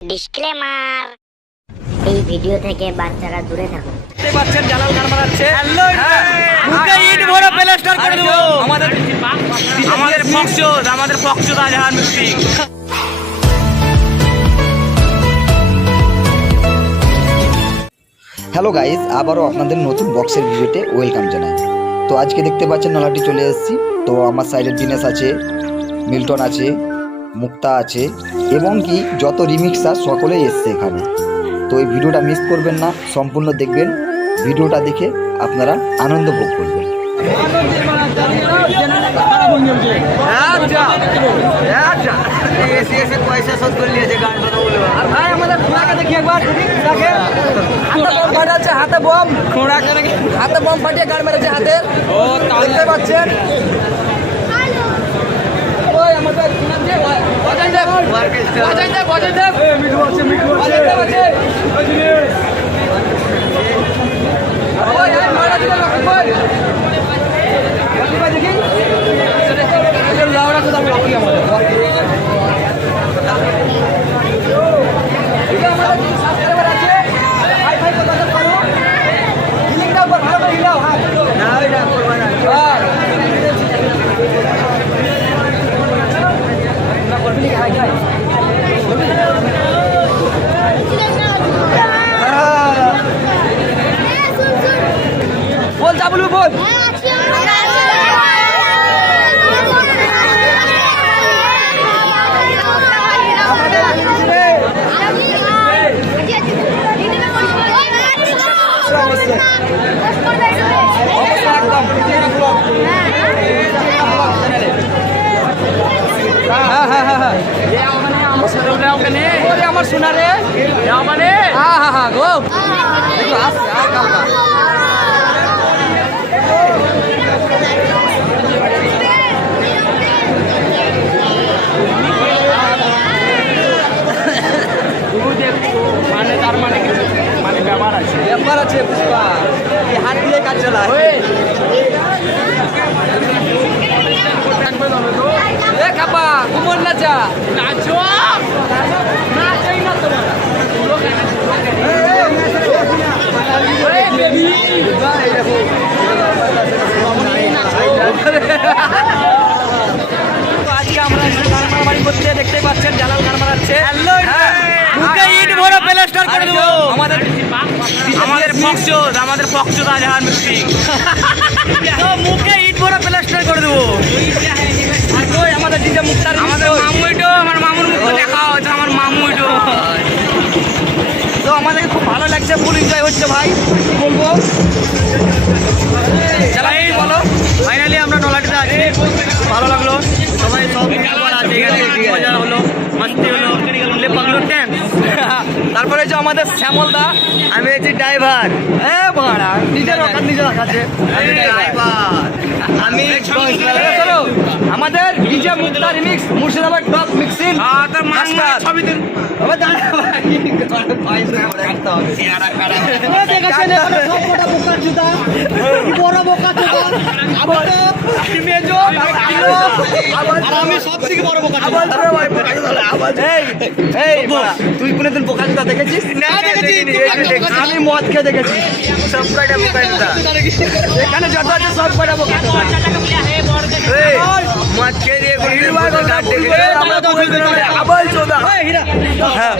Disclaimer এই video থেকে বাচ্চারা দূরে থাকুন। দেখতে পাচ্ছেন জালাল গান মারাচ্ছে মুখে ইট ভরে প্লাস্টার করে দেবো। আমাদের আমাদের পক্ষজোত আমাদের পক্ষজোত আজহার মিস্ত্রি হ্যালো গাইজ আবারও আপনাদের নতুন বক্সের ভিডিওতে ওয়েলকাম জানাই। তো আজকে দেখতে পাচ্ছেন নলাটি চলে এসেছি। তো আমার সাইডের দিনেশ আছে মিল্টন আছে মুক্তা আছে, এবং কি যত রিমিক্সার সকলেই এসছে এখানে। তো এই ভিডিওটা মিস করবেন না, সম্পূর্ণ দেখবেন। ভিডিওটা দেখে আপনারা আনন্দ ভোগ করবেন। হাতে বম হাতে বম ফাটিয়ে গান মেরেছে হাতে। ও দেখতে পাচ্ছেন? আমাদের কুনাল যে বাজাই দেব বাজাই দেব বাজাই দেব মিঠু আছে মিঠু আছে বাজাই দেব ওই এই মারা দিল লক্ষ্মী ভাই লক্ষ্মী ভাই দেখি লাউড়া কোথাও লক্ষ্মী আমাদের ঠিক আছে আমাদের যে সাবস্ক্রাইবার আছে ভাই ভাই কথা তো করো হিলিংটা উপর ভালো করে হিলাও হ্যাঁ না ওই না করবা না না করবি কি হাই হাই বল যা বলবি বল অবস্থা একদম হ্যাঁ হ্যাঁ হ্যাঁ হ্যাঁ ওরে আমার সোনা রে হ্যাঁ হ্যাঁ হ্যাঁ গো আসছে আর কালকা মানে তার মানে কিছু মানে ব্যাপার আছে। ব্যাপার আছে পুষ্পা হাত দিয়ে কাজ চালায়। দেখতে জালাল গান মারাচ্ছে হ্যাঁ। মুখে ইট ভরে প্লাস্টার করে দেবো। আমাদের আমাদের পক্ষজোত আমাদের পক্ষজোত আজহার মিস্ত্রি তো মুখে ইট ভরে প্লাস্টার করে দেবো। আর কই আমাদের ডিজে মুক্তার আমাদের মামু ইটো আমার মামুর মুখ দেখা হচ্ছে আমার মামু ইটো তো আমাদের খুব ভালো লাগছে ফুল এনজয় হচ্ছে ভাই। বলব? বলো। আমাদের শ্যামল দা আমি হচ্ছি ড্রাইভার। হ্যাঁ ভাড়া নিজের ওখান নিজে রাখাচ্ছে আমি চলো আমাদের ডিজে মুক্তা রিমিক্স মুর্শিদাবাদ মামু মাস্টার। ছবি দিন। তুই কোনোদিন বোকা জুতা দেখেছিস? আমি মদ খেয়ে দেখেছি। সব কটা বোকা জুতা? এখানে যত আছে সব কটা বোকা জুতা? মদ খেয়ে দিয়ে হ্যাঁ